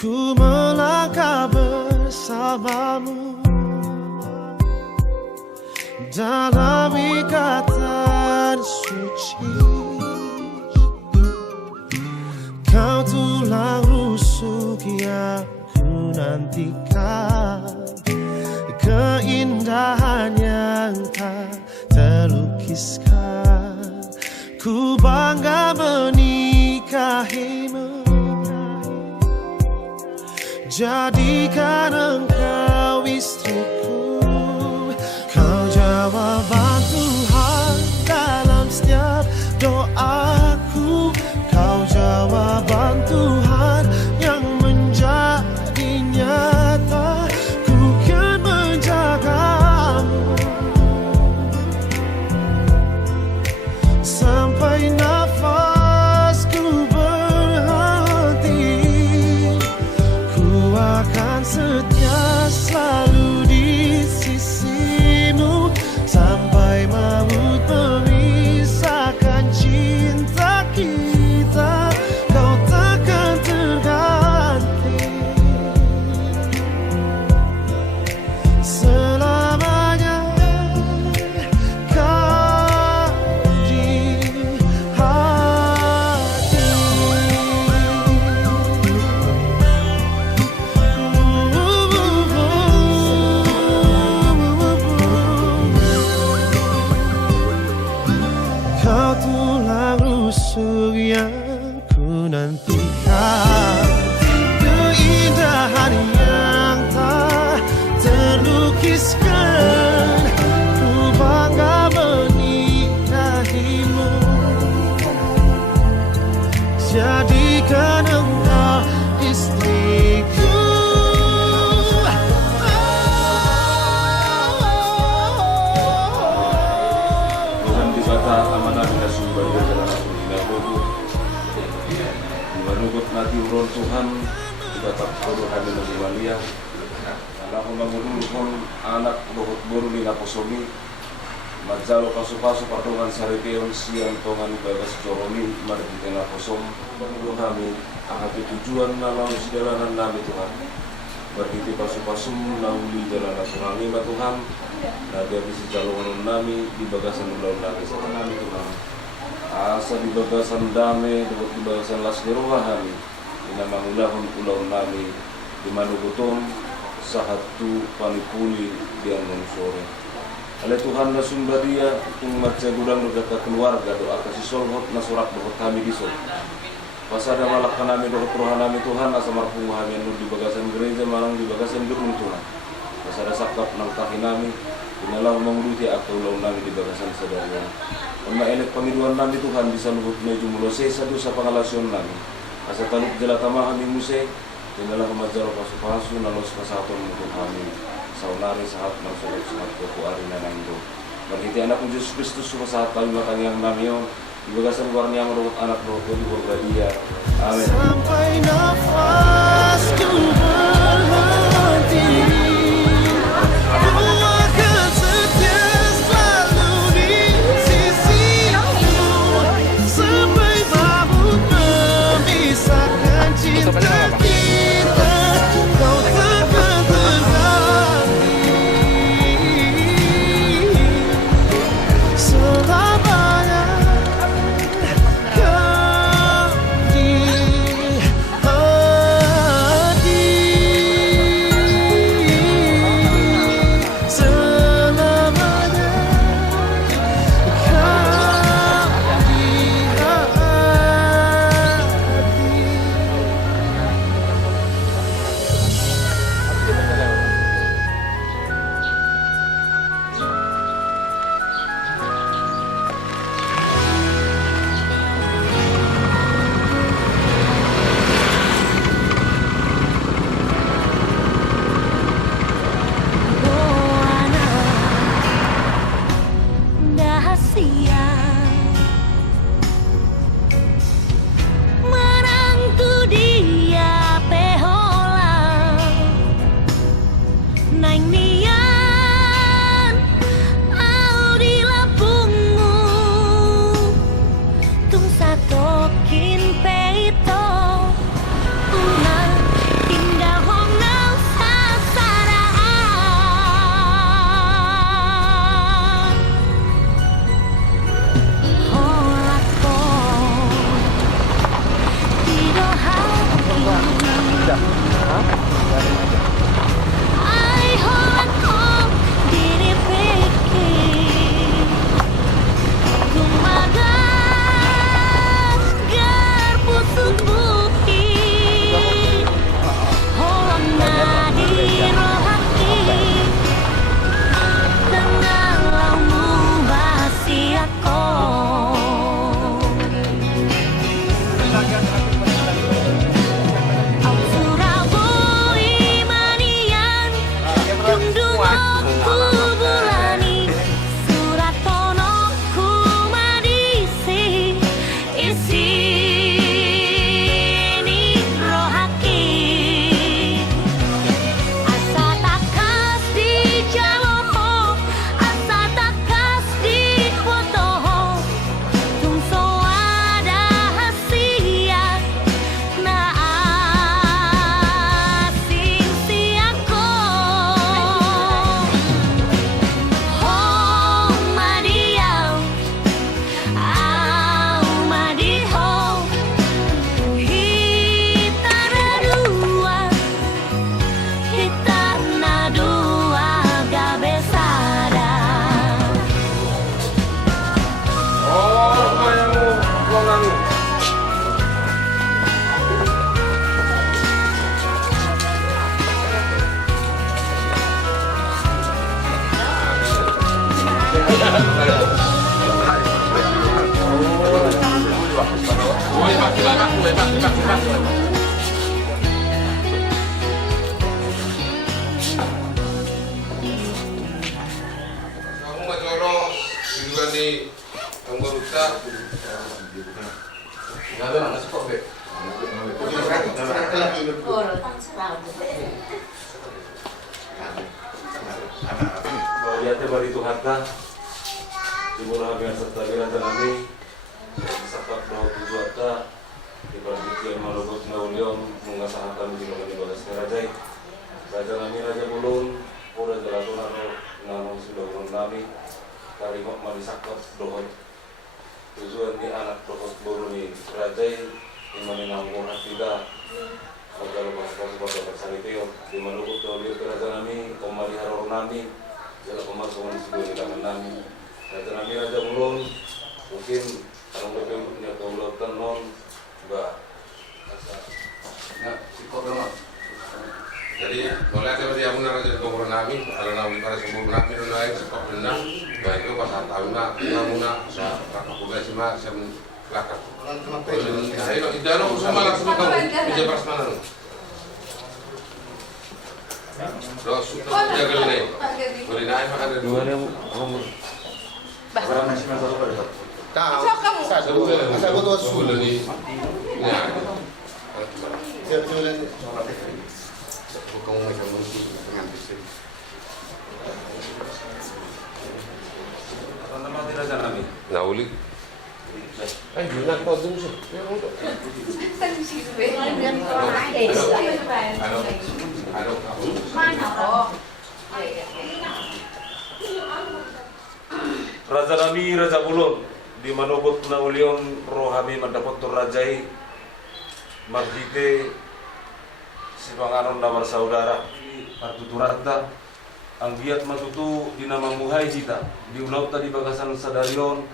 Ku melangkah bersamamu dalam ikatan suci. Kau tulang rusuk yang ku nantikan, keindahan yang tak terlukiskan. Ku bangga menikahimu, jadikan engkau istriku. Kau jawaban Tuhan dalam setiap doaku. Kau jawaban Tuhan yang menjadi nyata. Ku kan menjagamu sampai nafasku berhenti. Ku akan setia selalu di sisimu sampai maut memisahkan cinta kita. Kau takkan terganti selamanya. Kau di hati. Kau tulang rusuk yang ku nantikan, keindahan yang tak terlukiskan. Ku bangga menikahimu, jadikan engkau istriku. Tuhan dibata amanah dan sumber jalan aku menurut nanti urun Tuhan dibata kodoh hamil di Malia. Anak menurunkan anak rohot baru di naposomi majalo pasu-pasu patungan sarikeon siang tongan bagas joroni mari di naposom menurut kami ahati tujuan nalang jalanan nami Tuhan berhiti pasu-pasu nauli jalan nasional lima Tuhan. Nah biar bisa jalur nami di bagasan ulau nami sama nami Tuhan. Asa di bagasan dame, di bagasan las gerohani, ina mangulahun ulau nami di manuguton sahatu panipuli di angon sore. Ale Tuhan na sumbadia tung matjagurang nugaka keluarga doa kasih solhot na surat dohot kami disol. Pasada malakkan nami dohot rohan nami Tuhan asa marpung kami anu di bagasan gereja malang di bagasan gedung Tuhan. Pasada sakap nang tahi nami inalah menguruti akau ulau nami di bagasan sadarian. Amma enek pangiduan nami Tuhan bisa nuhut meju mulose sadu sa pangalasion nami. Asa taluk jala tamah kami muse inalah majaro pasu-pasu nalos kasaton mutu kami. Saunari sahat nang surat sahat koku arina nangdo. Berhiti anak Yesus Kristus suka sahat kami matang yang namion di bagasan warni yang merugut anak roh di berbadia. Amin. Sampai nafasku berhenti. Kamu majoros juga di anggota. Nggak ada nggak suka be. Lihatnya bari Tuhan kan, dimurah biar serta biar nami, sakat bahwa tujuata, diperbikian malugot naulion, mengasahakan di nomor 15 Rajai, Raja nami Raja Bulun, pura jalatun atau namang sudah ulun nami, karimok malisakat dohot, tujuan di anak dohot buru ni Rajai, dimana nanggung hatidah, kalau pas-pas pada bersaripion, di malugot naulion ke Raja nami, omali haror nami, jalan pemasukan sebuah di tangan nami. Raja nami Raja Bulun, mungkin kalau berpikirnya keulatan non, mbak. Nah, sikot dong. Jadi, boleh ada dia benar aja tunggu nami, kalau nami pada sumber nami dan lain sikot benar. Baik itu pas tahu nak, kamu nak, saya kakak sih mak, saya belakang. Ayo, tidak lo semua langsung kamu bisa prasmanan. Terus jaga nih, boleh naik makan ada dua nih, kamu. Berapa nasi masalah pada? Tahu. kamu? Saya butuh Sebulan ini, ya. sebulan. Bukan macam itu dengan bisnis. Teman-teman tidak Raja nami. Nauli. Gila kau tunggu sih. Raja nami Raja Bulun, di manobot naulion rohami mendapat Rajai, margite si panganon damar saudara, partuturata, ang giat matutu di nama muhay hita, di ulau tadi bagasan sadarion,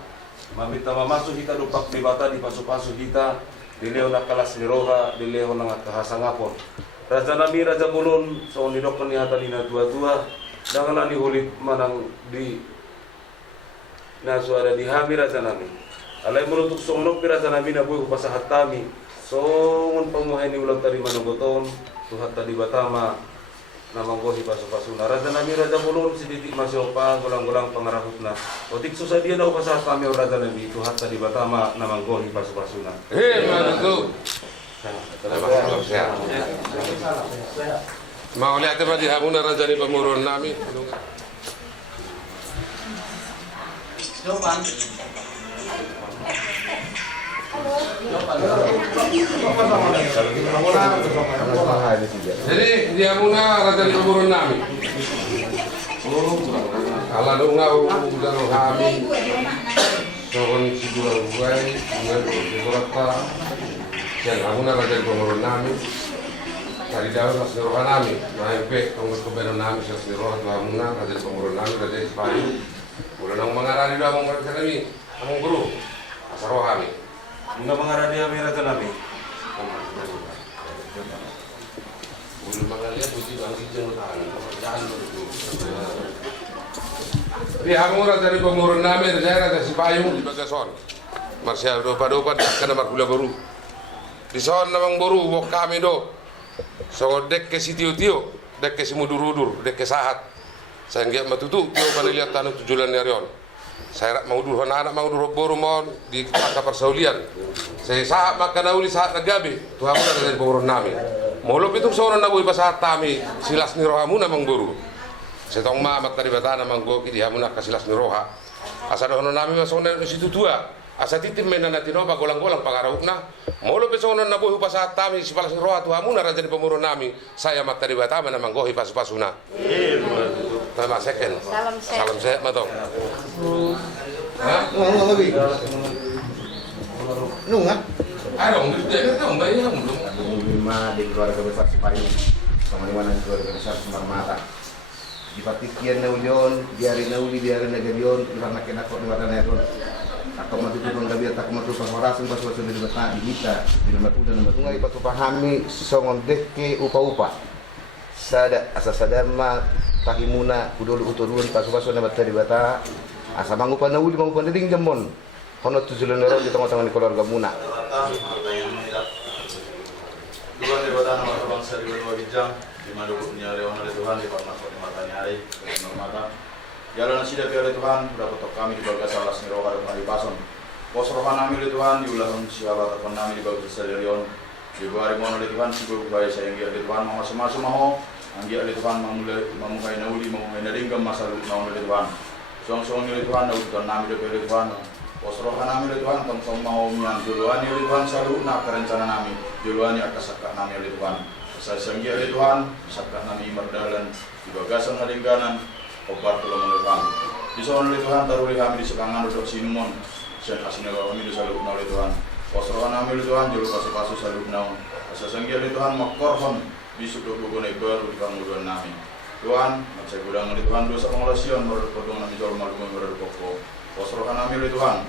mamita mamasu hita dupak di bata di pasu-pasu hita, di leo nakalas ni roha, di leo nangat kahasangapon. Raja nami Raja Bulun, so nidok penihatan ina tua-tua, dengan ani hulit manang di nasu ada di hami Raja nami. Alay menutuk songnok pi Raja nami na buhay kupasahat tami, songon pamuhay ni ulau tadi manogoton, tuhat tadi batama, namang gohi pasu-pasuna. Raja nami Raja Bulun, siditik masyopa, gulang-gulang pangarahut na. Otik susah dia daw pasahat kami o Raja nami, tuhat tadi batama, namang gohi pasu-pasuna. Mana tu? Mau lihat apa di hamuna Raja ni pemurun nami. Jadi di hamuna Raja ni pemurun nami. Kalau ngau dan kami, soal sibulan buai, dengan beberapa. Dan hamuna Raja ni pemurun nami. Dari jauh mas niroha nami, mahempe tunggu kebenaran nami mas niroha tu hamuna Raja ni pemurun nami Raja Ispayu. Bulan ang mengarani dah among mereka nami, among guru, asaroha kami. Enggak mengarani kami Raja nami. Bulan mengarani puji bangki jengutan, pekerjaan begitu. Di hamuna Raja ni pemurun nami, Raja Ispayu di Bagason. Marsya dopa-dopa kena markula baru. Di son namang baru bok kami do. So dek ke si tio-tio, dek ke si mudur-udur, dek ke sahat. Saya nggak matutu tio pada lihat tanah tujuan nyarion. Saya mau dulu anak mau dulu boru mon di kata persaulian. Saya sahat makan auli sahat nagabi. Tuhan muda dari pengurus nami. Molo itu seorang nabi bahasa tami silas niroha muna mangburu. Saya tong mamak tadi batana manggo kidi hamuna kasilas niroha. Asal ono nami masuk na situ tua. Asa titim mena na tinoba golang-golang pangarahupna. Molo besono na buhi pasat tami si palas roha tu hamuna raja di pemurun nami. Saya mat tadi batama na manggohi pasu-pasuna. Nama seken. Salam sehat matong. Nggak lebih. Nungan. Ayo, dia tahu mbak ya belum. 5 di keluarga besar Cipayung, sama 5 di keluarga besar Sumber Mata. Di patikian naulion, biarin nauli, biarin negarion, di mana kena kok di mana neron. Aku mati tu bang gabiat, aku mati penghorasan pas waktu di bata di kita, di nomor udah nomor sungai patu pahami songon deke upa-upa. Sada asa sadama tahimuna kudul uturun pasu-pasu na bata di bata. Asa mangupan nauli mangupan ding jamon. Hono tujulan nero di tengah-tengah di keluarga muna. Tuhan daripada nama bangsa di bawah bijang, di mana dukutnya lewan oleh Tuhan, di mana kau matanya hari, mata. Jalan nasi dari oleh Tuhan, sudah kotok kami di bagas alas ni roha dan pason. Pos rohan kami oleh Tuhan, diulang siapa ataupun kami di bagas serion. Di bawah rimon oleh Tuhan, sigur bayi sayang oleh Tuhan, mau masuk maho. Anggi oleh Tuhan, mamungkai nauli, mamungkai naringgam masa lu naun oleh Tuhan. Suang-suang oleh Tuhan, nautan kami oleh Tuhan. Pos rohan kami oleh Tuhan, tong mau mian duluan oleh Tuhan selalu nak rencana kami. Duluan atas sakak kami oleh Tuhan. Saya sanggi oleh Tuhan, sakak kami merdalan di bagasan haringganan. Obat tulung oleh Tuhan. Di sana oleh Tuhan taruh kami di sekangan duduk sinumon. Sen asine kami di selalu oleh Tuhan. Pos rohan kami oleh Tuhan, julu pasu-pasu selalu naun. Saya sanggi oleh Tuhan makorhon. Bisuk dua bulan baru di kamu dua nami. Tuhan, saya gudang oleh Tuhan dosa pengolasion baru pedung nami jual malu baru pokok. Posrohan nami oleh Tuhan.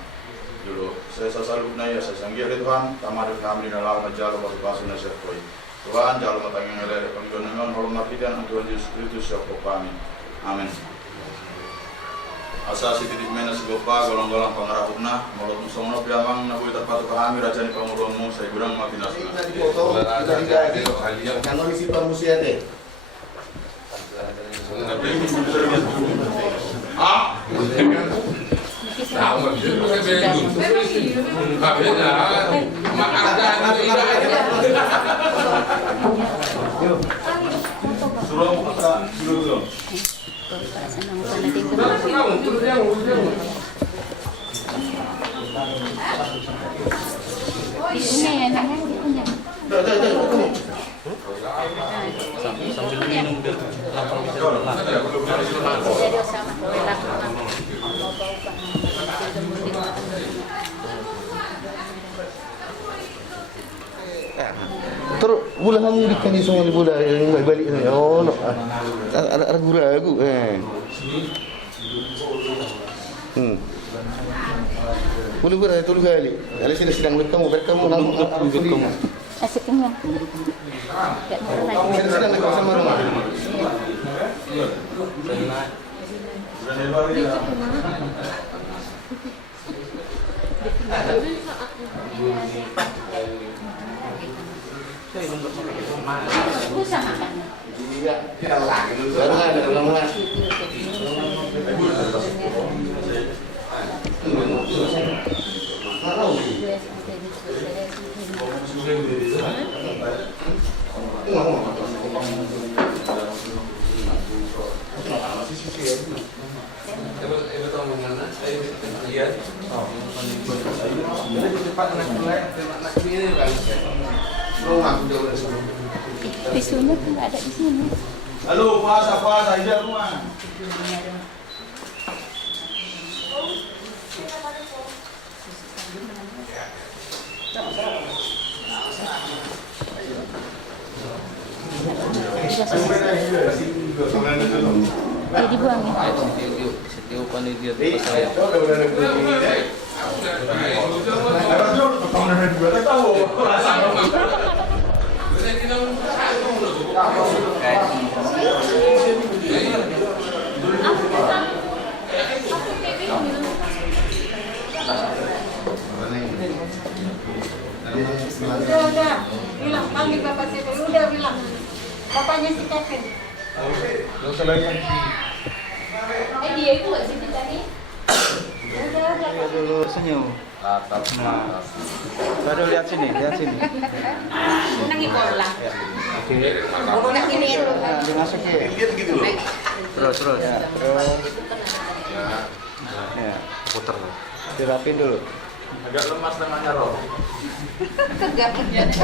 Dulu saya selalu naya saya sanggi oleh Tuhan. Tamat kami di dalam majalah baru pasu nasihat koi. Tuhan jalan matang yang ada pengikut dengan hormat dan Tuhan Yesus Kristus siapa kami. Amin. Asasi titik mena segopa golong-golong pangarapuna mulut musongno piamang nabuy terpatu kami raja ni pangurungmu saya gudang mati nasu. Kan isi pamusia teh. Ah, sama dia pakai baju. Habisnya makan Suruh buka dulu. Ini enaknya punya. Sambil minum dia. Jadi sama Terus bulan kamu dikan di semua bulan yang balik ni. Oh, no. Ada ragu-ragu Boleh tolong kali. Ada sini sedang kamu kamu kamu. Asik kenyang. Sedang nak sama rumah. Susah makan. Tisunya kan nggak ada di sini. Halo, puasa aja rumah. Jadi buang ya. Setiap panitia itu saya. Udah, bilang panggil bapak saya udah bilang. Bapaknya si Kevin. Dia itu nggak sih tadi? Lihat dulu senyum. Tatap mata. Baru lihat sini. Nang ikola. Oke. Nak ini ya. Nah, dimasukin. Terus. Ya. Ya. Putar. Dirapin dulu. Agak lemas tengahnya roh.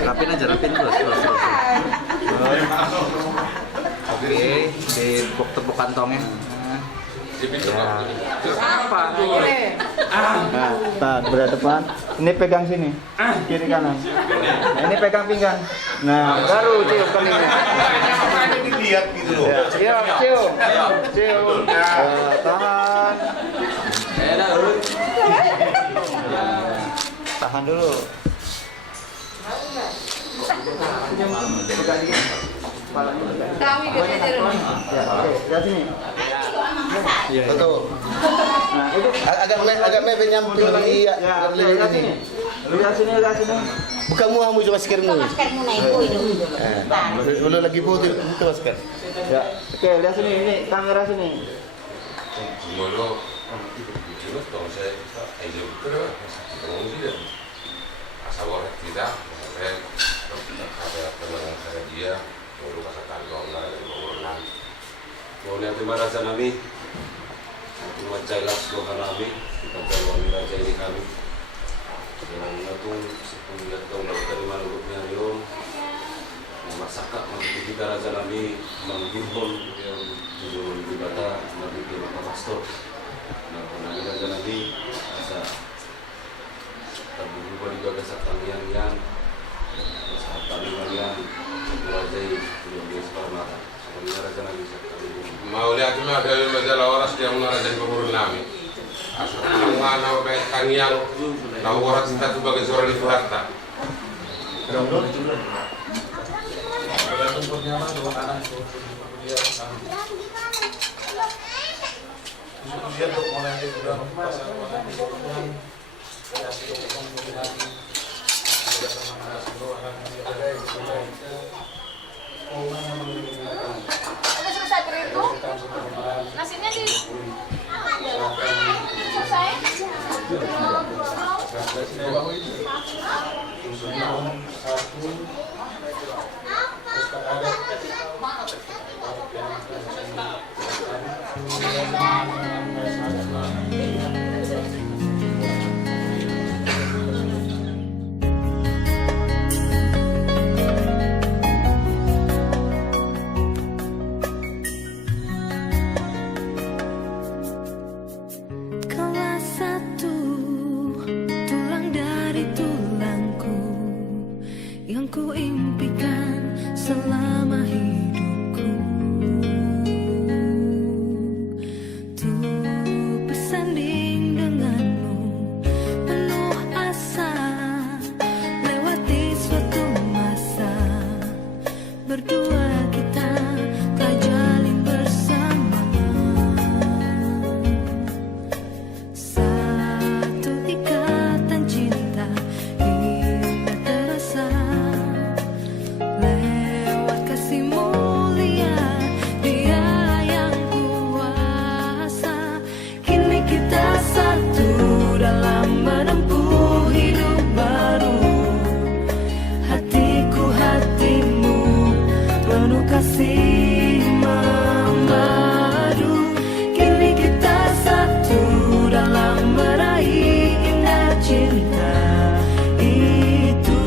Rapin terus. Oke, ditepuk kantongnya. Apa? Nah, berhadapan. Ini pegang sini, kiri kanan. Nah, ini pegang pinggang. Nah, baru cium keningnya. Dilihat gitu loh. Ya, cium. Tahan. Tahan dulu. Kami kerja Ya, oke, lihat sini. Betul. Nah, itu Agak mepet nyamping lagi ya. lihat sini. Lihat sini. Buka muamu juga maskermu. Buka maskermu na ibu itu. Belum lagi buka masker. Ya, oke, lihat sini, ini kamera sini. Molo, terus dong saya ayo terus dia. Asal orang tidak, saya ada teman saya dia, baru kasih tanggung dari pengurusan. Mau lihat di mana raja nami? Cuma jelas doa nami, kita jalan raja ini kami. Yang natung sepunya tahun lalu dari mana grupnya yo. Masakak mengikuti kita raja nami menghimpun yang tujuan ibadah mengikuti maka pastor. Nah, penani raja nami asa tabu bari baga sakang yang saat taliman yang raja yang dia separmata. Sebenarnya raja nami sakang. Mau lihat cuma dari majalah orang yang mengarah dari pengurus nami. Asal mana baikkan yang tahu orang cinta sebagai seorang itu harta. Udah selesai itu? Nasinya di selesai? Kaulah satu tulang dari tulangku yang ku impikan selama hidupku. Tuh bersanding denganmu penuh asa, lewati suatu masa berdua kita telah jalin bersama. Satu ikatan cinta indah terasa, lewat kasih mulia Dia yang kuasa. Kini kita satu dalam menempuh hidup baru. Hatiku hatimu penuh kasih memadu. Kini kita satu dalam meraih indah cinta itu,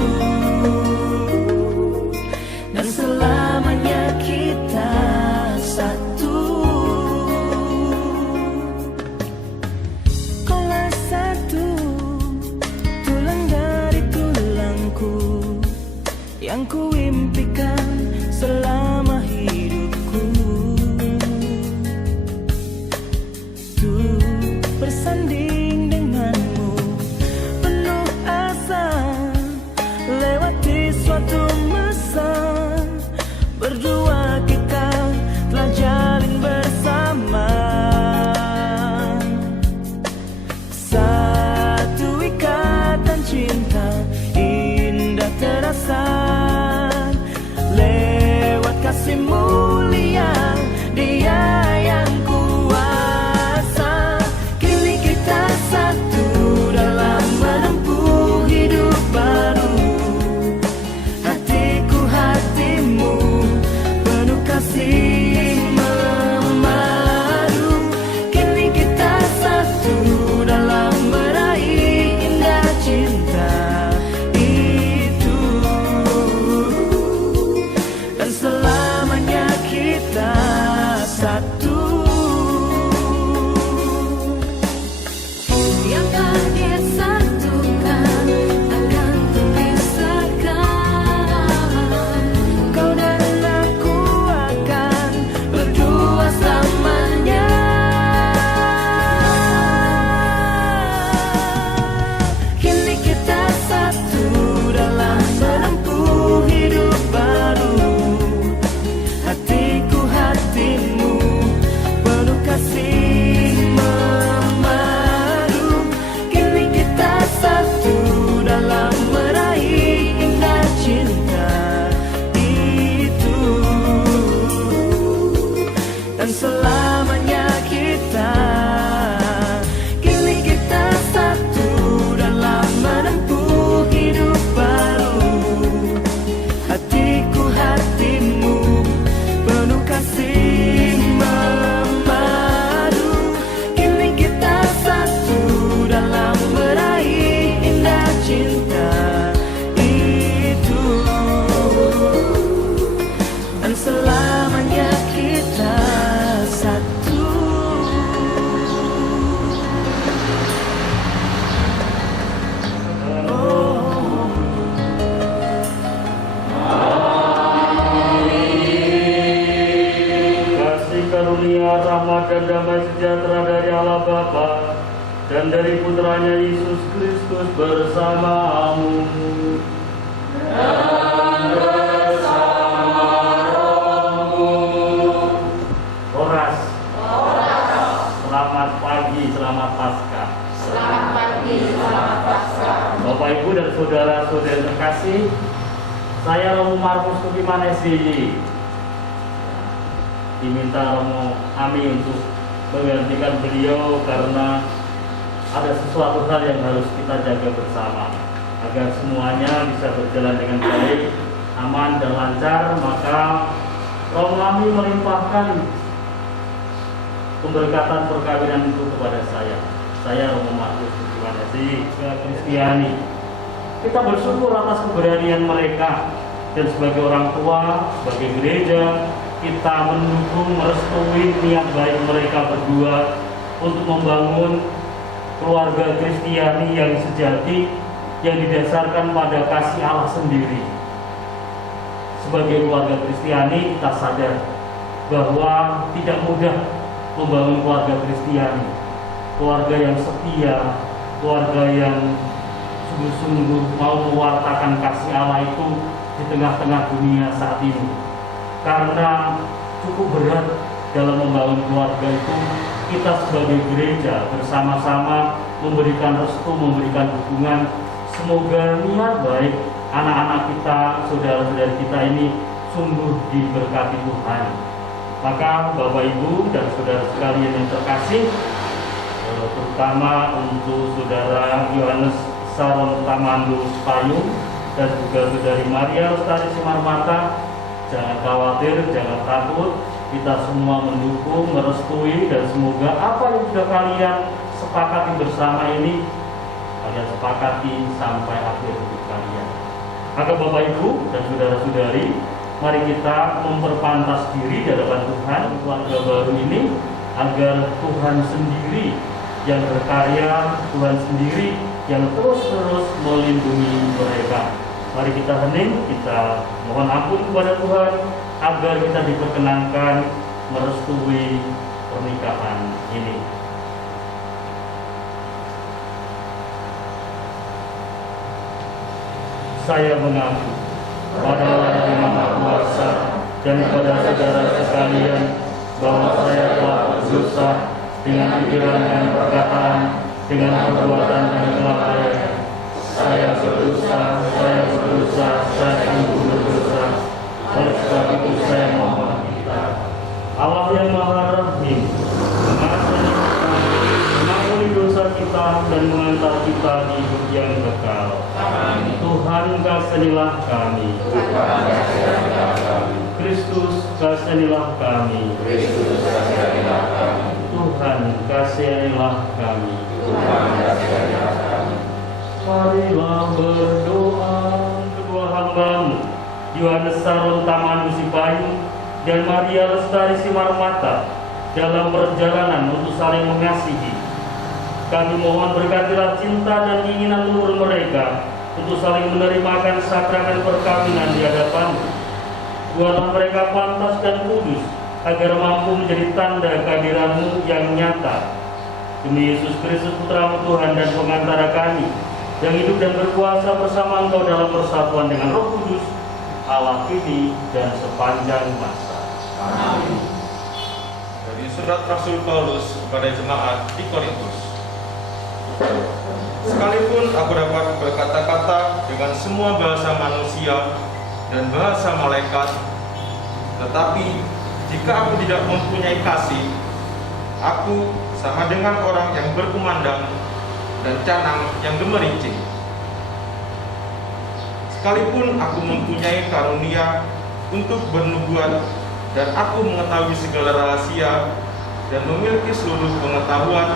dan selamanya kita satu. Kaulah satu tulang dari tulangku yang ku impikan selama hidup. selamanya kita satu. Kasih karunia, rahmat dan damai sejahtera dari Allah Bapa dan dari Putranya Yesus Kristus bersamamu. Dan bersama rohmu. Horas. Selamat pagi, selamat Paskah. Selamat pagi, selamat Paskah. Bapak Ibu dan saudara-saudara terkasih, saya Romo Markus Tukiman SDY diminta Romo Ami untuk menggantikan beliau karena ada sesuatu hal yang harus kita jaga bersama agar semuanya bisa berjalan dengan baik, aman dan lancar. Maka Romo Ami melimpahkan pemberkatan perkawinan itu kepada saya Romo Markus Tukiman SDY Kristiani. Kita bersyukur atas keberanian mereka, dan sebagai orang tua, sebagai gereja, kita mendukung, merestui niat baik mereka berdua untuk membangun keluarga Kristiani yang sejati, yang didasarkan pada kasih Allah sendiri. Sebagai keluarga Kristiani, kita sadar bahwa tidak mudah membangun keluarga Kristiani, keluarga yang setia, keluarga yang sungguh-sungguh mau mewartakan kasih Allah itu di tengah-tengah dunia saat ini. Karena cukup berat dalam membangun keluarga itu, kita sebagai gereja bersama-sama memberikan restu, memberikan dukungan. Semoga niat baik anak-anak kita, saudara-saudari kita ini sungguh diberkati Tuhan. Maka Bapak Ibu dan saudara sekalian yang terkasih, terutama untuk saudara Yohanes Saron Tamandu Payung dan juga saudari Maria Lestari Simarmata, jangan khawatir, jangan takut. Kita semua mendukung, merestui, dan semoga apa yang sudah kalian sepakati bersama ini kalian sepakati sampai akhir hidup kalian. Maka Bapak Ibu dan saudara-saudari, mari kita memperpantas diri di hadapan Tuhan keluarga baru ini agar Tuhan sendiri yang berkarya, Tuhan sendiri yang terus-terus melindungi mereka. Mari kita hening, kita mohon ampun kepada Tuhan agar kita diperkenankan merestui pernikahan ini. Saya mengaku pada Allah yang Maha Kuasa dan kepada saudara sekalian bahwa saya telah berdosa dengan pikiran dan perkataan, dengan perbuatan dan kelalaian. Saya berdosa, saya sungguh berdosa. Oleh sebab itu saya mohon kita, Allah yang Maha Rahim, mengampuni dosa kita dan mengantar kita di hidup yang kekal. Tuhan kasihanilah kami. Kristus kasihanilah kami. Tuhan kasihanilah kami. Marilah berdoa. Kedua hambamu Yohanes Saron Tamandu Payung dan Maria Lestari Simarmata dalam perjalanan untuk saling mengasihi. Kami mohon berkatilah cinta dan keinginan luhur mereka untuk saling menerimakan sakramen perkawinan di hadapan-Mu. Buatlah mereka pantas dan kudus agar mampu menjadi tanda kehadiran-Mu yang nyata. Demi Yesus Kristus Putra-Mu Tuhan dan pengantara kami, yang hidup dan berkuasa bersama Engkau dalam persatuan dengan Roh Kudus, Allah kini dan sepanjang masa. Amin. Dari surat Rasul Paulus kepada jemaat di Korintus. Sekalipun aku dapat berkata-kata dengan semua bahasa manusia dan bahasa malaikat, tetapi jika aku tidak mempunyai kasih, aku sama dengan orang yang berkumandang dan canang yang gemerincing. Sekalipun aku mempunyai karunia untuk bernubuat dan aku mengetahui segala rahasia dan memiliki seluruh pengetahuan,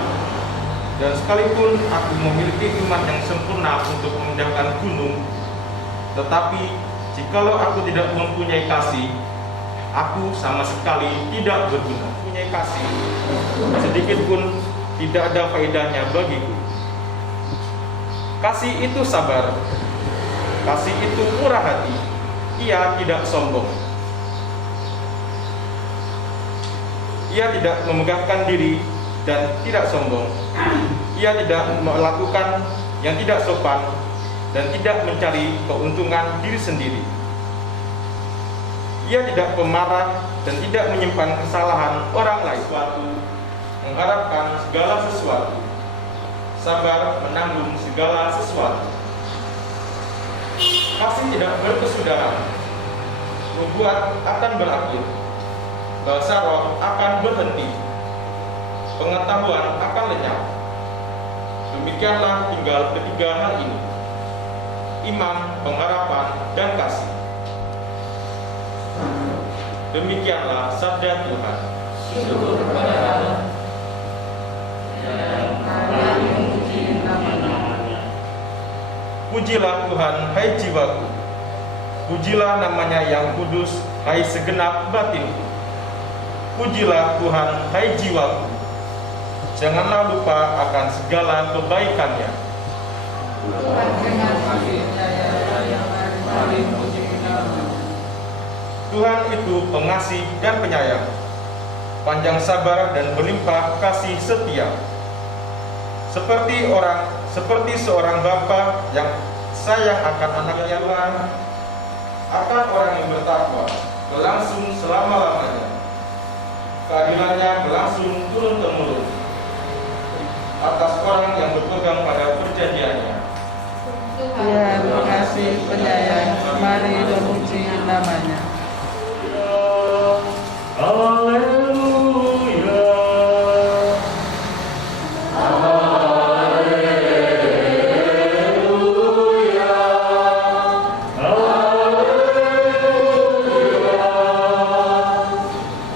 dan sekalipun aku memiliki iman yang sempurna untuk memindahkan gunung, tetapi jikalau aku tidak mempunyai kasih, aku sama sekali tidak berguna. Punya kasih sedikit pun tidak ada faedahnya bagiku. Kasih itu sabar, kasih itu murah hati, ia tidak sombong. Ia tidak memegahkan diri dan tidak sombong. Ia tidak melakukan yang tidak sopan dan tidak mencari keuntungan diri sendiri. Ia tidak pemarah dan tidak menyimpan kesalahan orang lain. Mengharapkan segala sesuatu, sabar menanggung segala sesuatu. Kasih tidak berkesudahan, nubuat akan berakhir, bahasa roh akan berhenti, pengetahuan akan lenyap. Demikianlah tinggal ketiga hal ini: iman, pengharapan, dan kasih. Demikianlah sabda Tuhan. Syukur kepada Allah yang kami memuji nama-Nya. Pujilah Tuhan, hai jiwaku. Pujilah namanya yang kudus, hai segenap batinku. Pujilah Tuhan, hai jiwaku. Janganlah lupa akan segala kebaikannya. Tuhan itu pengasih dan penyayang, panjang sabar dan berlimpah kasih setia. Seperti seorang bapa yang sayang akan anaknya, akan orang yang bertakwa, berlangsung selama-lamanya. Keadilannya berlangsung turun-temurun atas orang yang berpegang pada perjanjiannya. Tuhan pengasih penyayang, mari memuji namanya. Haleluya. Haleluya. Haleluya.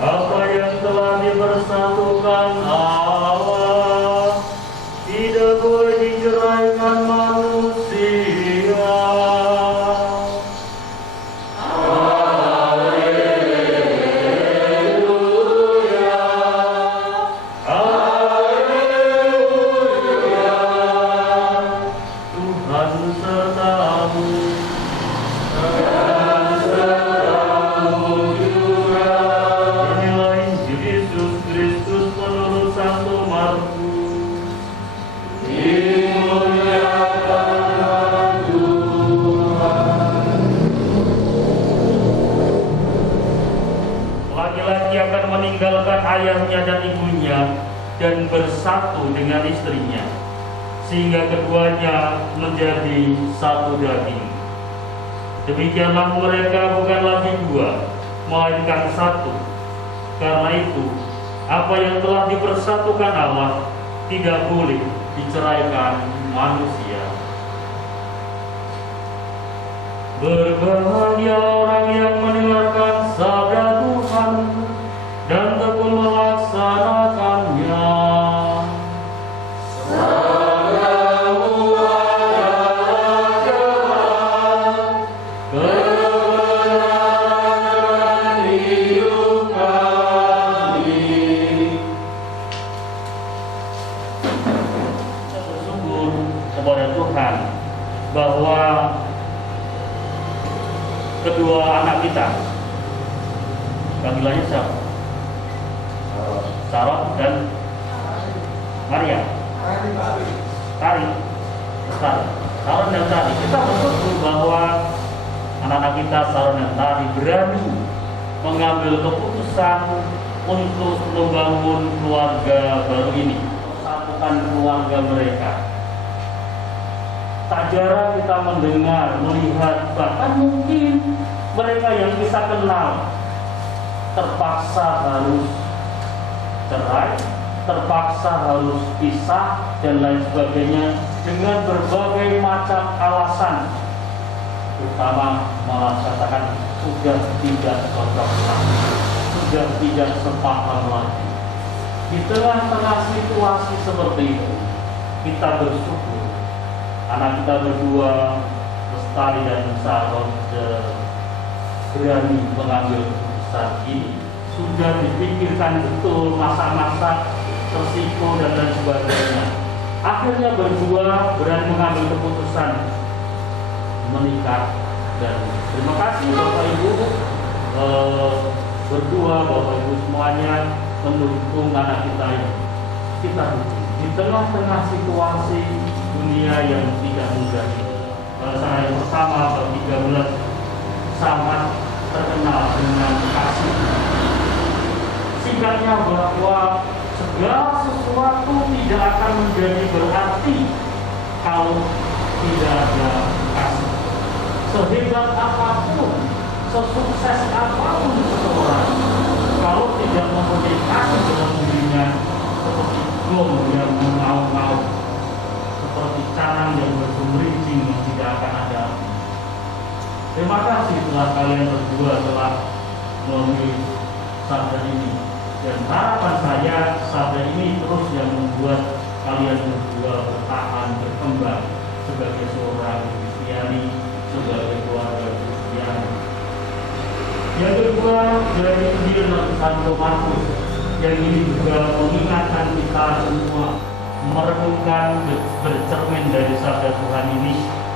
Apa yang telah dipersatukan Allah tidak boleh diceraikan manusia. Laki-laki akan meninggalkan ayahnya dan ibunya dan bersatu dengan istrinya, sehingga keduanya menjadi satu daging. Demikianlah mereka bukan lagi dua, melainkan satu. Karena itu, apa yang telah dipersatukan Allah tidak boleh diceraikan manusia. Berbahagia orang yang mendengarkan sabda Tuhan dan tekun melaksanakannya. Sabdamu adalah jalan, kebenaran hidup kami. Kita bersyukur kepada Tuhan bahwa kedua anak kita, panggilannya siapa? Sarah dan Maria. Tari. Sarah dan Tari. Kita bersyukur bahwa anak-anak kita Sarah dan Tari berani mengambil keputusan untuk membangun keluarga baru ini, satukan keluarga mereka. Tak jarang kita mendengar, melihat, bahkan mungkin mereka yang kita kenal terpaksa harus cerai, terpaksa harus pisah, dan lain sebagainya dengan berbagai macam alasan, terutama malah katakan sudah tidak cocok lagi, sudah tidak sepaham lagi. Di tengah-tengah situasi seperti itu, kita bersyukur anak kita berdua, Lestari dan Saron, berani mengambil keputusan saat ini sudah dipikirkan betul masa-masa resiko dan lain sebagainya. Akhirnya berdua berani mengambil keputusan menikah, dan terima kasih Bapak Ibu berdua, Bapak Ibu semuanya mendukung anak kita ini. Kita dukung di tengah-tengah situasi dunia yang tidak mudah ini. Saya yang pertama bagi Gamelan sangat terkenal dengan kasih. Sikapnya bahwa segala sesuatu tidak akan menjadi berarti kalau tidak ada kasih. Sehebat apapun, sesukses apapun seseorang, kalau tidak mempunyai kasih dalam dirinya, seperti gom yang mengaum-ngaum, seperti canang yang bergemerincing yang tidak akan ada. Terima kasih telah kalian berdua telah memilih sabda ini, dan harapan saya sabda ini terus yang membuat kalian berdua bertahan, berkembang sebagai seorang Kristiani, sebagai keluarga Kristiani. Yang kedua, dari Injil Santo Markus yang ini juga mengingatkan kita semua merenungkan, bercermin dari sabda Tuhan ini.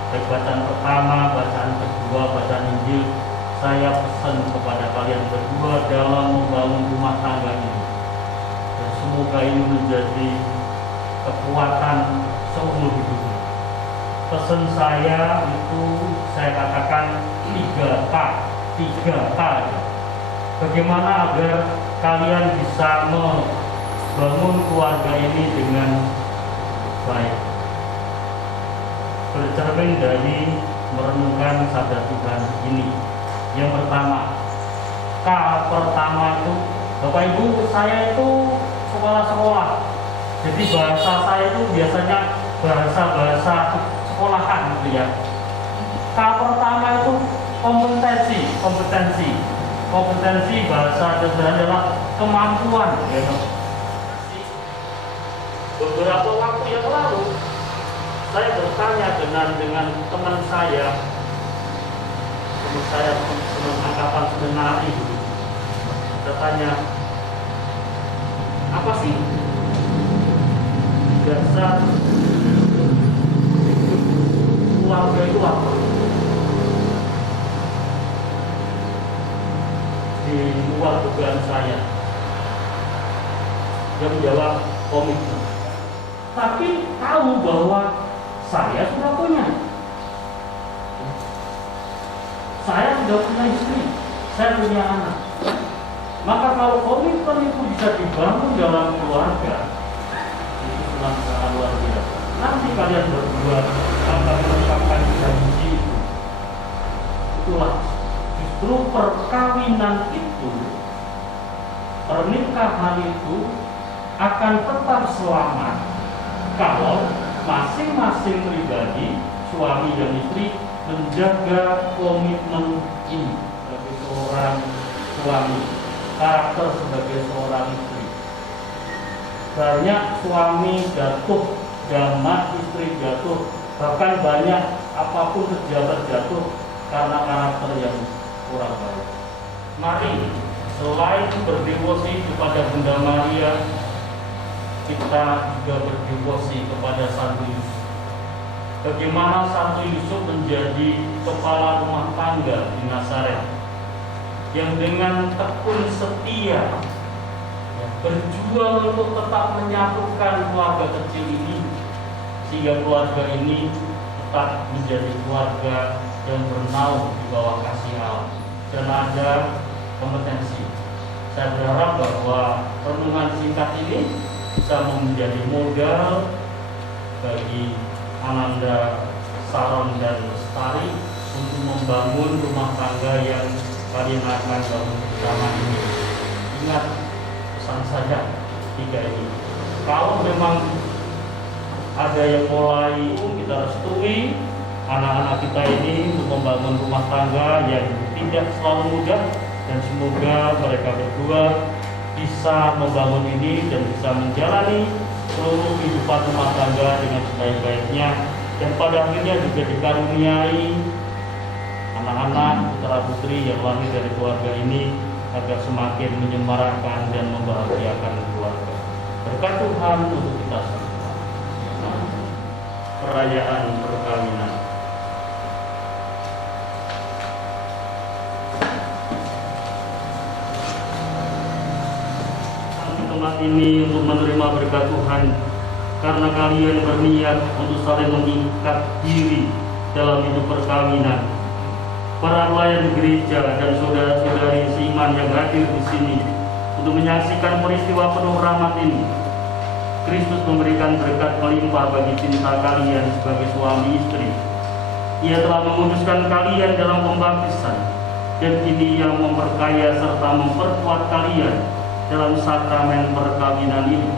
Baik bacaan pertama, bacaan kedua, bacaan Injil, saya pesan kepada kalian berdua dalam membangun rumah tangga ini. Dan semoga ini menjadi kekuatan seumur hidup. Pesan saya itu saya katakan 3K. Bagaimana agar kalian bisa membangun keluarga ini dengan baik. Bercermin dari merenungkan sabda Tuhan ini. Yang pertama, K pertama itu, Bapak Ibu, saya itu sekolah-sekolah. Jadi bahasa saya itu biasanya bahasa sekolahan gitu ya. K pertama itu kompetensi bahasa dasar adalah kemampuan gitu. Beberapa waktu yang lalu saya bertanya dengan teman saya angkatan seminari. Saya tanya, apa sih dasar keluarga itu apa? Di luar dugaan saya, dia menjawab komitmen. Tapi tahu bahwa saya sudah punya. Saya sudah punya istri, saya punya anak. Maka kalau komitmen itu bisa dibangun dalam keluarga, itu sangat luar biasa. Nanti kalian berdua akan menetapkan janji itu. Itulah justru perkawinan itu, pernikahan itu akan tetap selamat kalau masing-masing pribadi, suami dan istri, menjaga komitmen ini sebagai seorang suami, karakter sebagai seorang istri. Banyak suami jatuh, jamat istri jatuh, bahkan banyak apapun pejabat jatuh karena karakter yang kurang baik. Mari selain berdevosi kepada Bunda Maria, kita juga berdevosi kepada Santo Yusuf. Bagaimana Santo Yusuf menjadi kepala rumah tangga di Nazaret, yang dengan tekun setia berjuang untuk tetap menyatukan keluarga kecil ini, sehingga keluarga ini tetap menjadi keluarga yang bernaung di bawah kasih Allah dan ada kompetensi. Saya berharap bahwa renungan singkat ini bisa menjadi modal bagi Ananda, Saron, dan Lestari untuk membangun rumah tangga yang kalian akan bangun bersama ini. Ingat pesan saya 3 ini. Kalau memang ada yang mulai, kita restui anak-anak kita ini untuk membangun rumah tangga yang tidak selalu mudah, dan semoga mereka berdua bisa membangun ini dan bisa menjalani seluruh kehidupan rumah tangga dengan sebaik-baiknya, dan pada akhirnya juga dikaruniai anak-anak putra putri yang lahir dari keluarga ini agar semakin menyemarakan dan membahagiakan keluarga. Berkat Tuhan untuk kita semua. Perayaan perkawinan. Di tempat ini untuk menerima berkat Tuhan, karena kalian berniat untuk saling mengikat diri dalam hidup perkawinan. Para pelayan gereja dan saudara-saudari seiman yang hadir di sini untuk menyaksikan peristiwa penuh rahmat ini, Kristus memberikan berkat melimpah bagi cinta kalian sebagai suami istri. Ia telah menguduskan kalian dalam pembaptisan, dan kini Ia memperkaya serta memperkuat kalian dalam sakramen perkawinan ini.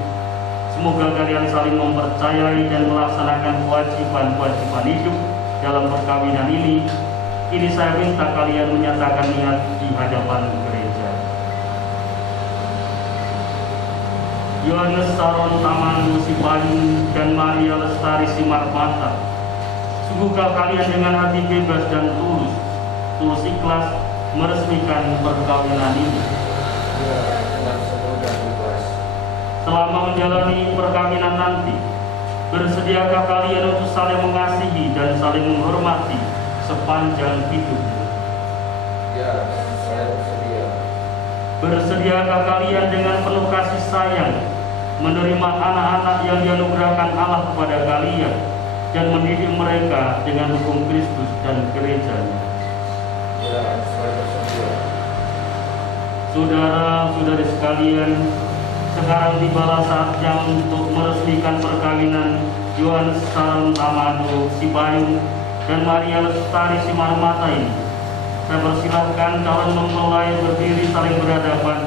Semoga kalian saling mempercayai dan melaksanakan kewajiban-kewajiban hidup dalam perkawinan ini. Ini saya minta kalian menyatakan niat di hadapan gereja. Yohanes Saron Tamandu Sipayung dan Maria Lestari Simarmata, sungguhkah kalian dengan hati bebas dan tulus ikhlas meresmikan perkawinan ini? Selama menjalani perkawinan nanti, bersediakah kalian untuk saling mengasihi dan saling menghormati sepanjang hidup? Ya, saya bersedia. Bersediakah kalian dengan penuh kasih sayang menerima anak-anak yang dianugerahkan Allah kepada kalian dan mendidik mereka dengan hukum Kristus dan gerejanya? Ya, saya bersedia. Saudara-saudari sekalian, sekarang tibalah saatnya untuk meresmikan perkawinan Yohanes Saron Tamandu Sipayung dan Maria Lestari Simarmata ini. Saya persilahkan calon mempelai berdiri saling berhadapan.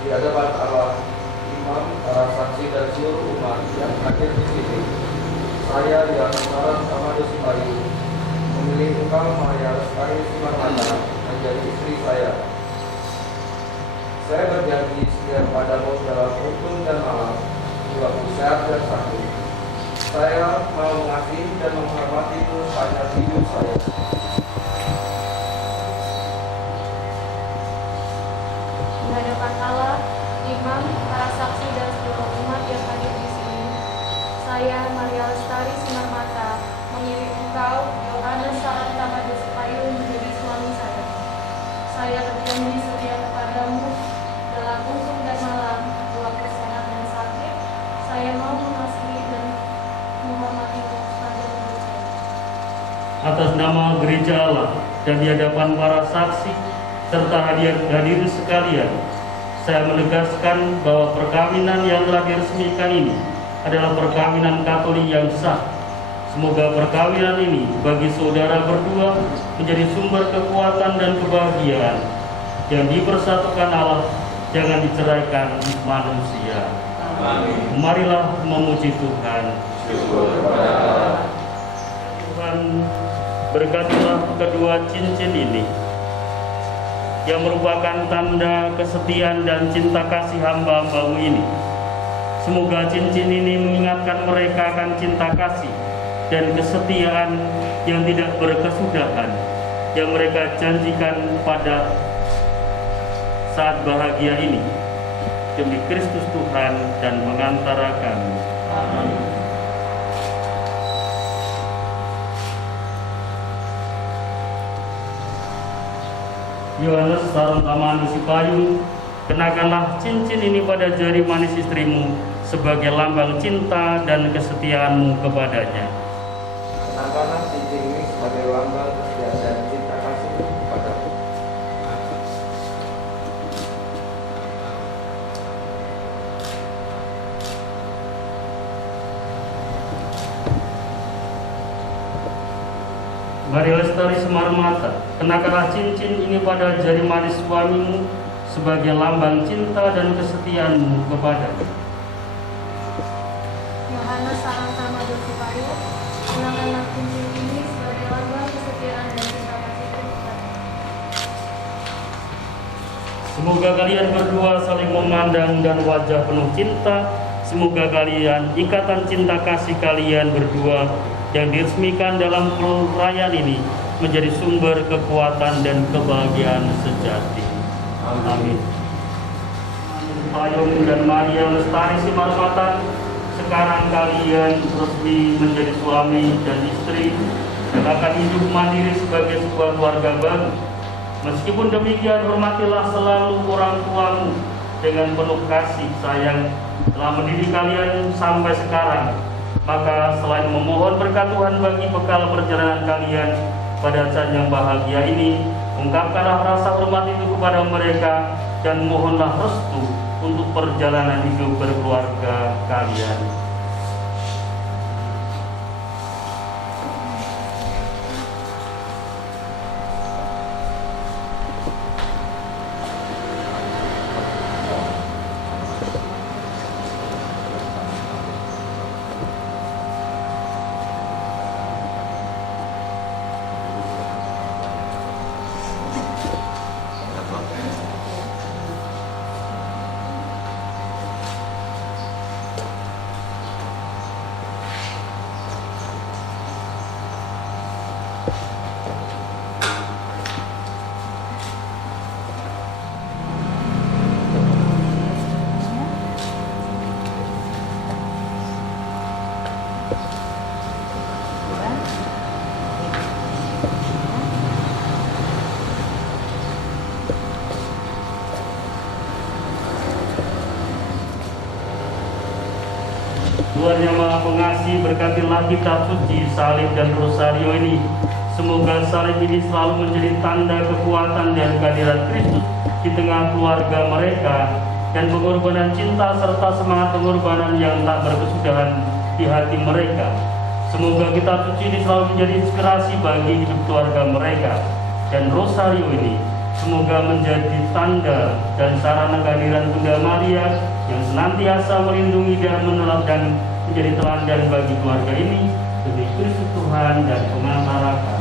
Di hadapan Allah, imam, para saksi dan seluruh umat yang hadir di sini, saya Yohanes Saron Tamandu Sipayung memilih engkau Maria Lestari Simarmata menjadi istri saya. Saya berjanji setia padamu dalam rukun dan malam, jiwaku sehat dan sakit. Saya mau mengasihi dan menghormatimu sepanjang hidup saya. Di hadapan Allah, imam, para saksi dan seluruh umat yang hadir di sini, saya Maria Lestari Simarmata memilih engkau Yohanes Saron Tamandu Sipayung menjadi suami saya. Saya berjanji setia kepadamu dalam hukum dan malam, jiwaku sehat dan sakit. Saya mau mengasihi dan menghormatimu sepanjang hidup saya. Atas nama gereja Allah dan di hadapan para saksi serta hadirin sekalian, saya menegaskan bahwa perkawinan yang telah diresmikan ini adalah perkawinan Katolik yang sah. Semoga perkawinan ini bagi saudara berdua menjadi sumber kekuatan dan kebahagiaan yang dipersatukan Allah, jangan diceraikan manusia. Amin. Marilah memuji Tuhan. Tuhan, berkatilah kedua cincin ini yang merupakan tanda kesetiaan dan cinta kasih hamba-Mu ini. Semoga cincin ini mengingatkan mereka akan cinta kasih dan kesetiaan yang tidak berkesudahan yang mereka janjikan pada saat bahagia ini, demi Kristus Tuhan dan mengantara kami. Amin. Yohanes Saron Tamandu Sipayung, kenakanlah cincin ini pada jari manis istrimu sebagai lambang cinta dan kesetiaanmu kepadanya. Kenakanlah cincin ini sebagai lambang kesetiaan dan cinta kasihmu kepadamu. Maria Lestari Simarmata, kenakanlah cincin ini pada jari manis suamimu sebagai lambang cinta dan kesetiaanmu kepadanya. Yohanes Saron Tamandu Sipayung, kenakanlah cincin ini sebagai lambang kesetiaan dan cinta kasihku kepadanya. Semoga kalian berdua saling memandang dan wajah penuh cinta. Semoga kalian, ikatan cinta kasih kalian berdua yang diresmikan dalam perayaan ini menjadi sumber kekuatan dan kebahagiaan sejati. Amin. Payung dan Maria Lestari Simarmata, sekarang kalian resmi menjadi suami dan istri dan akan hidup mandiri sebagai sebuah keluarga baru. Meskipun demikian, hormatilah selalu orang tuamu dengan penuh kasih sayang telah mendidik kalian sampai sekarang. Maka selain memohon berkat Tuhan bagi bekal perjalanan kalian pada saat yang bahagia ini, ungkapkanlah rasa hormat itu kepada mereka dan mohonlah restu untuk perjalanan hidup berkeluarga kalian. Tuhan yang Maha Pengasih, berkatilah kitab suci, salib dan rosario ini. Semoga salib ini selalu menjadi tanda kekuatan dan kehadiran Kristus di tengah keluarga mereka, dan pengorbanan cinta serta semangat pengorbanan yang tak berkesudahan di hati mereka. Semoga kitab suci ini selalu menjadi inspirasi bagi hidup keluarga mereka, dan rosario ini semoga menjadi tanda dan sarana kehadiran Bunda Maria yang senantiasa melindungi dan menolong menjadi teladan bagi keluarga ini demi Kristus Tuhan dan pengantara kami.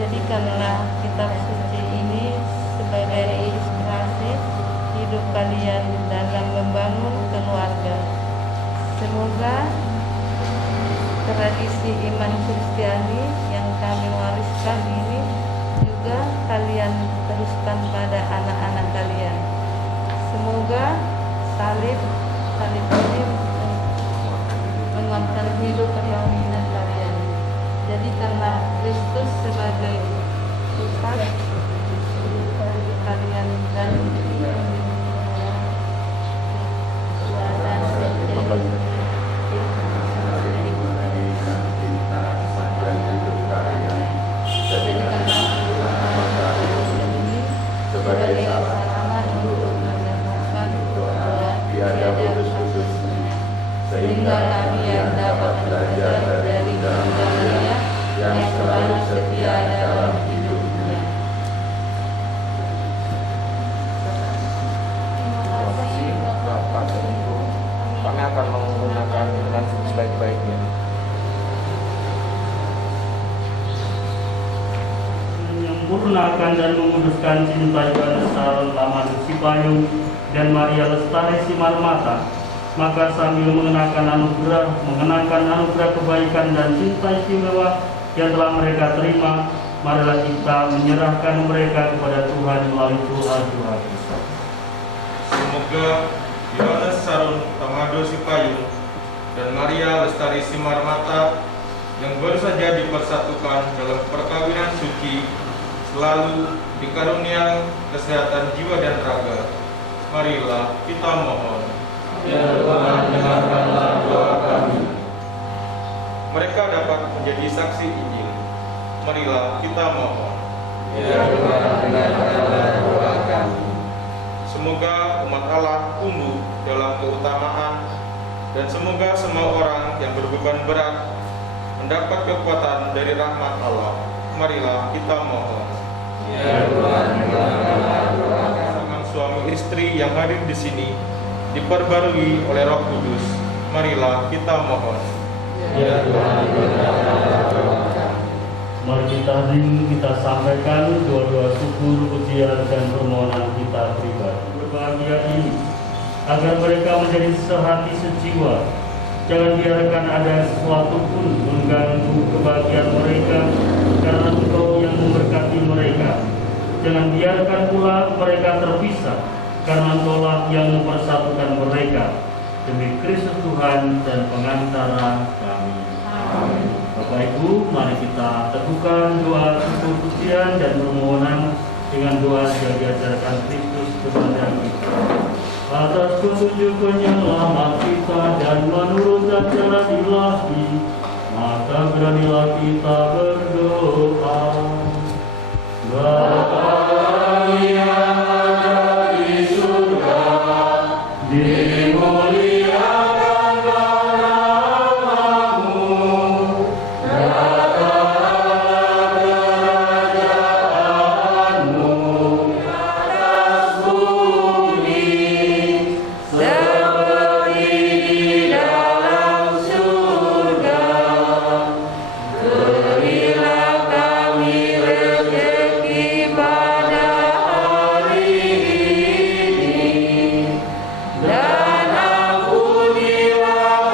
Jadikanlah kitab suci ini sebagai inspirasi hidup kalian dalam membangun keluarga. Semoga tradisi iman Kristiani yang kami wariskan ini juga kalian teruskan pada anak-anak kalian. Semoga salib ini menguatkan hidup perkawinan kalian. Jadikanlah Kristus sebagai pusat kalian dan sebagai sarana untuk menemukan tiada putus-putus sehingga kalian dapat belajar dari Maria yang selalu setia dalam hidupnya. Kami akan menggunakan dengan sebaik-baiknya. Menyempurnakan dan menguduskan cinta Yohanes Saron Tamadus Sipayung dan Maria Lestari Simarmata, maka sambil mengenakan anugerah kebaikan dan cinta istimewa yang telah mereka terima, marilah kita menyerahkan mereka kepada Tuhan melalui doa-doa kita. Semoga Yohanes Saron Tamadus Sipayung dan Maria Lestari Simarmata yang baru saja dipersatukan dalam perkawinan suci selalu dikaruniai kesehatan jiwa dan raga. Marilah kita mohon. Ya Tuhan, dengarkanlah doa kami. Mereka dapat menjadi saksi Injil. Marilah kita mohon. Ya Tuhan, dengarkanlah doa kami. Semoga umat Allah tumbuh dalam keutamaan, dan semoga semua orang yang berbeban berat mendapat kekuatan dari rahmat Allah. Marilah kita mohon. Ya Tuhan, pasangan suami istri yang hadir di sini diperbarui oleh Roh Kudus. Marilah kita mohon. Ya Tuhan, Mari kita hening, kita sampaikan doa-doa syukur, pujian, dan permohonan kita pribadi. Berbahagia ini, agar mereka menjadi sehati sejiwa. Jangan biarkan ada sesuatu pun mengganggu kebahagiaan mereka, karena Engkau yang memberkati mereka. Jangan biarkan pula mereka terpisah, karena Engkaulah yang mempersatukan mereka. Demi Kristus Tuhan dan pengantara kami. Amin. Bapak Ibu, mari kita teguhkan doa syukur, pujian, dan permohonan dengan doa yang diajarkan Kristus kepada kita. Atas petunjuk penyelamat kita dan menurut ajaran ilahi, maka beranilah kita berdoa. Bapa yang ada di surga, dimuliakan namamu, datanglah kerajaanmu atas bumi seperti di dalam surga. Berilah kami rezeki pada hari ini, dan ampunilah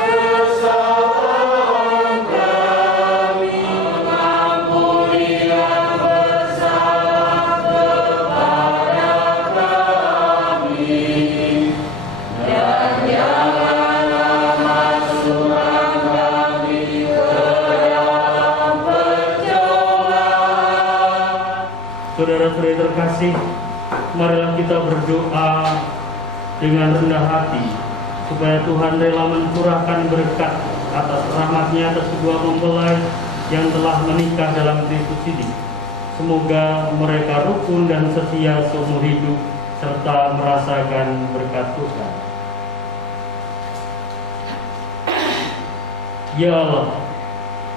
kesalahan kami, ampunilah bersalah kepada kami, dan janganlah masukkan kami ke dalam pencobaan. Saudara-saudari terkasih, marilah kita berdoa dengan rendah hati, supaya Tuhan rela mencurahkan berkat atas rahmat-Nya atas kedua mempelai yang telah menikah dalam Kristus ini. Semoga mereka rukun dan setia seumur hidup, serta merasakan berkat Tuhan. Ya Allah,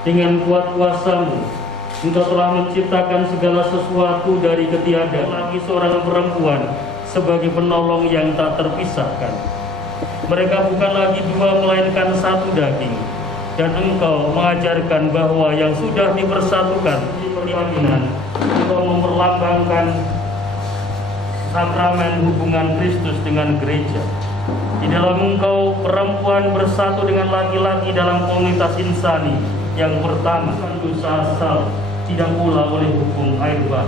dengan kuat kuasa-Mu, Engkau telah menciptakan segala sesuatu dari ketiadaan, lagi seorang perempuan sebagai penolong yang tak terpisahkan. Mereka bukan lagi dua, melainkan satu daging. Dan Engkau mengajarkan bahwa yang sudah dipersatukan di perkawinan, Engkau memperlambangkan sakramen hubungan Kristus dengan gereja. Di dalam Engkau, perempuan bersatu dengan laki-laki dalam komunitas insani yang pertama, dosa asal, tidak pula oleh hukum air bah.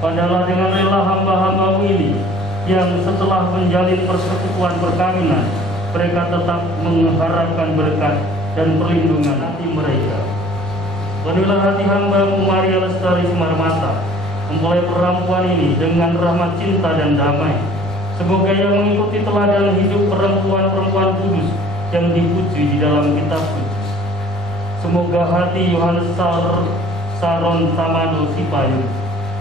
Padalah dengan rela hamba-hamba-Mu ini, yang setelah menjalin persekutuan perkawinan, mereka tetap mengharapkan berkat dan perlindungan hati mereka. Penuhilah hati hamba-Mu Maria Lestari Simarmata, mempelai perempuan ini dengan rahmat cinta dan damai. Semoga yang mengikuti teladan hidup perempuan-perempuan kudus yang dipuji di dalam kitab suci. Semoga hati Yohanes Saron Tamado Sipayung,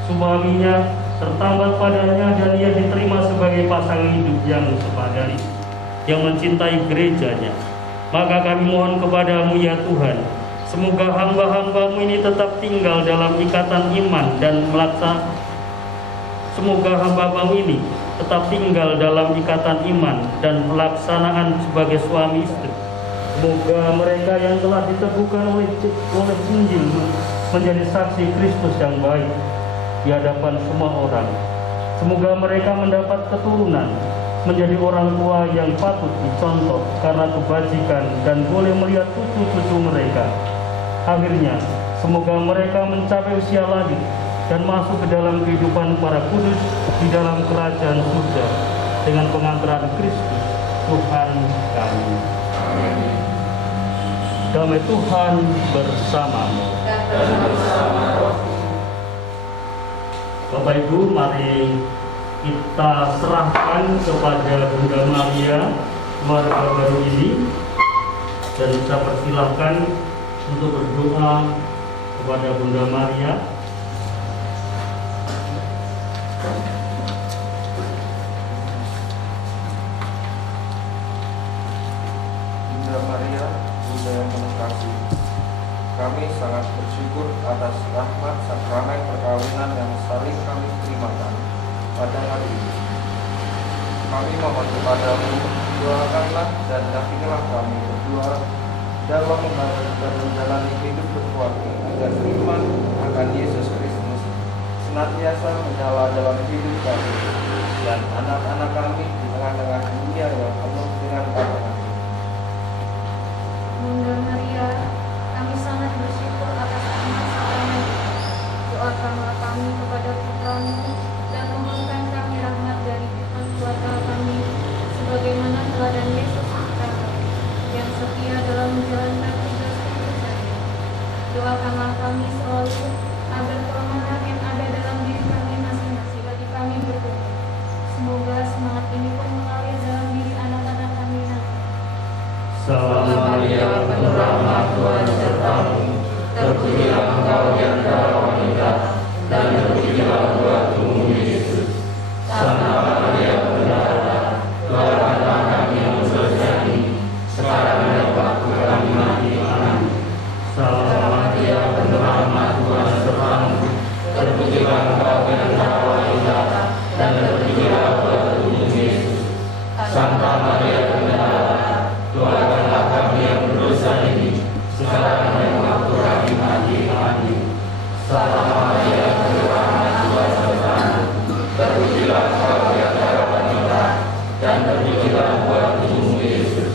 suaminya, tertambat padanya, dan ia diterima sebagai pasangan hidup yang sepadani, yang mencintai gerejanya. Maka kami mohon kepada-Mu ya Tuhan, semoga hamba-hamba-Mu ini tetap tinggal dalam ikatan iman dan pelaksanaan sebagai suami istri. Semoga mereka yang telah diteguhkan oleh Injil menjadi saksi Kristus yang baik di hadapan semua orang. Semoga mereka mendapat keturunan, menjadi orang tua yang patut dicontoh karena kebajikan, dan boleh melihat cucu-cucu mereka. Akhirnya, semoga mereka mencapai usia lanjut dan masuk ke dalam kehidupan para kudus di dalam kerajaan surga dengan pengantaran Kristus Tuhan kami. Amin. Damai Tuhan bersamamu. Bapak Ibu, mari kita serahkan kepada Bunda Maria keluarga baru ini, dan kita persilahkan untuk berdoa kepada Bunda Maria. kami sangat bersyukur atas rahmat sakramen perkawinan yang saling kami terimakan pada hari ini. Kami mohon kepadamu, doakanlah dan dampingilah kami berdua dalam menjalani hidup berkeluarga, agar iman akan Yesus Kristus senantiasa menyala dalam hidup kami dan anak-anak kami di tengah-tengah dunia yang penuh dengan tantangan. Bunda Maria, kami sangat bersyukur atas rahmat sakramen. Doakanlah kami kepada Putra-Mu dan mohonkan kami rahmat dari keluarga kami, sebagaimana teladan Yesus kita yang setia dalam menjalankan tugas kehidupannya. Doakanlah kami selalu agar kelemahan yang ada dalam diri kami masing-masing bagi kami bertumbuh. Semoga semangat ini pun mengalir dalam diri anak-anak kami nanti. Salam Maria, penuh rahmat, Tuhan sertamu. Terpujilah engkau di antara wanita, dan terpujilah buah tubuhmu Yesus. Santa Maria, Bunda Allah, doakanlah kami yang berdosa ini, sekarang dan waktu kami mati. Amin. Salam Maria, penuh rahmat, Tuhan sertamu. Terpujilah engkau di antara wanita, dan terpujilah buah tubuhmu Yesus. Santa Maria, Bunda Allah, doakanlah kami yang berdosa ini, sekarang dan waktu kami mati. Amin. Salam Maria, penuh rahmat, Tuhan sertamu. Terpujilah engkau di antara wanita, dan terpujilah buah tubuhmu Yesus.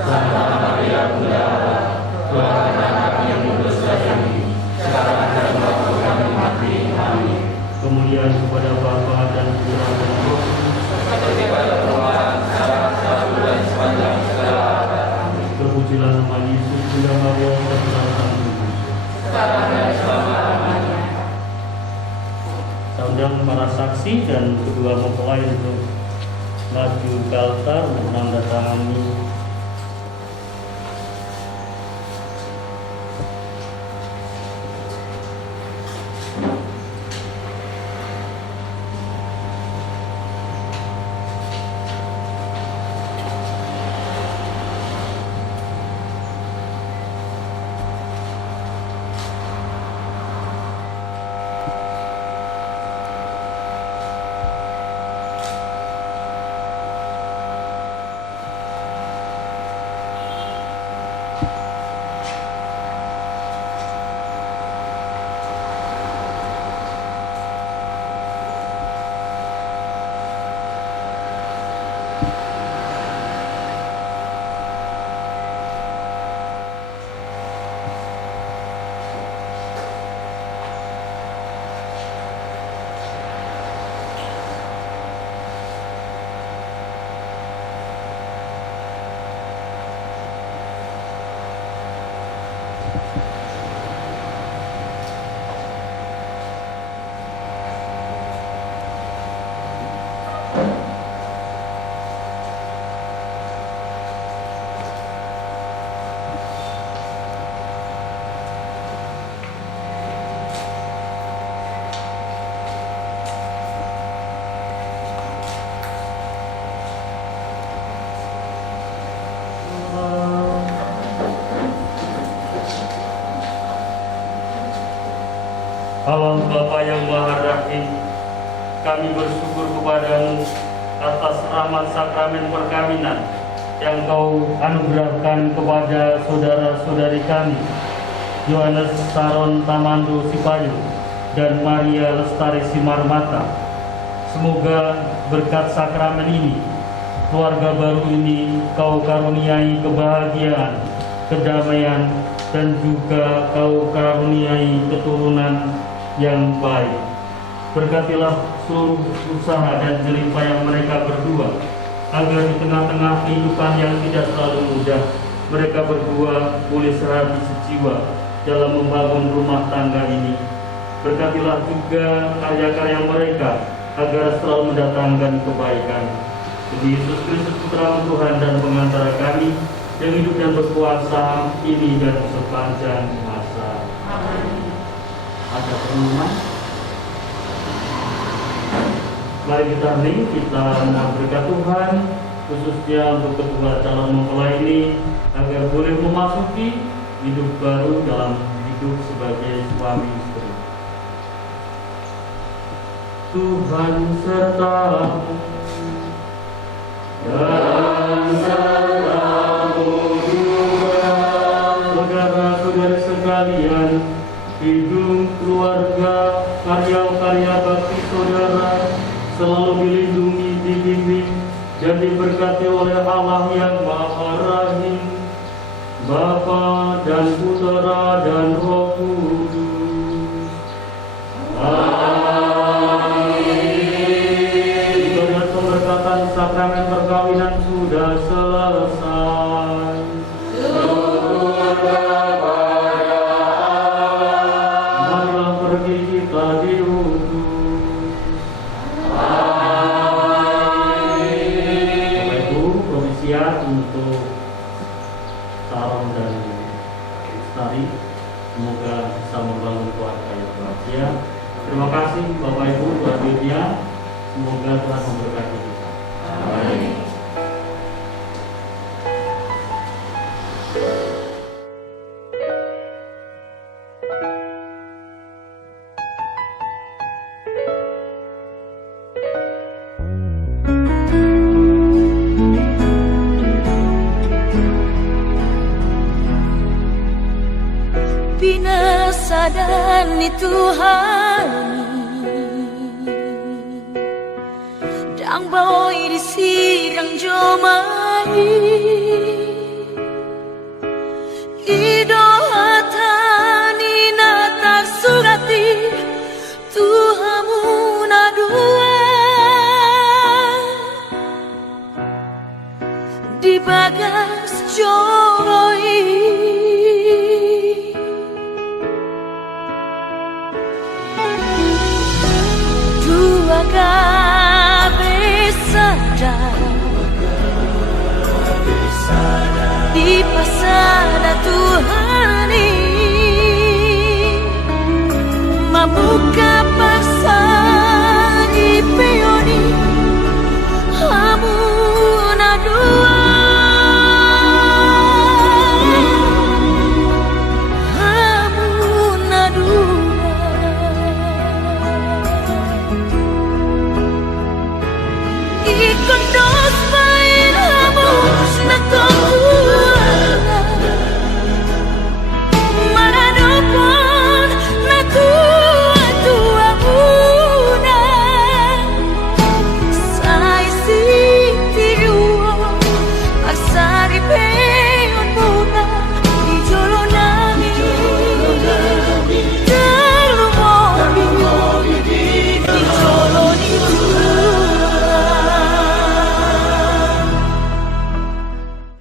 Santa Maria, Bunda Allah, doakanlah kami yang berdosa ini, sekarang dan waktu kami mati. Amin. Kemuliaan kepada Bapa dan Putra dan Roh Kudus, seperti pada permulaan, sekarang, selalu, dan sepanjang segala abad. Amin. terpujilah nama Yesus, Bunda Maria, Sang sekarang dan selama-lamanya. Saya undang para saksi dan kedua mempelai untuk maju ke altar menandatangani Allah Bapa yang Maha Rahim, kami bersyukur kepadamu atas rahmat sakramen perkawinan yang Kau anugerahkan kepada saudara-saudari kami, Yohanes Saron Tamando Sipayu dan Maria Lestari Simarmata. Semoga berkat sakramen ini, keluarga baru ini Kau karuniai kebahagiaan, kedamaian, dan juga Kau karuniai keturunan yang baik. Berkatilah seluruh usaha dan jerih payah mereka berdua, agar di tengah-tengah kehidupan yang tidak selalu mudah, mereka berdua boleh sehati sejiwa dalam membangun rumah tangga ini. Berkatilah juga karya-karya mereka, agar selalu mendatangkan kebaikan. Demi Yesus Kristus, Putra Tuhan dan pengantara kami, yang hidup dan berkuasa ini dan sepanjang masa. Amin. Ada pengumuman? Mari kita hening, kita mohon berkat Tuhan, khususnya untuk kedua calon mempelai ini, agar boleh memasuki hidup baru dalam hidup sebagai suami istri. Tuhan sertamu dan sertamu juga. Saudara-saudari sekalian, hidup keluarga, karya-karya bakti saudara selalu dilindungi, dibimbing, dan diberkati oleh Allah yang Maha Rahim, Bapa dan Putera dan Roh Kudus. Amin. Ibadat pemberkatan sakramen perkawinan sudah selesai. Syukur kepada Allah. Marilah pergi kita diutus. Amin. Bapak Ibu, komisian untuk Salam dan Lestari, semoga bisa membangun keluarga yang bahagia. Terima kasih Bapak Ibu buat duitnya, semoga Tuhan memberkati kita. Amin. Binasa dan Tuhan Dang bawoi di sirang jomai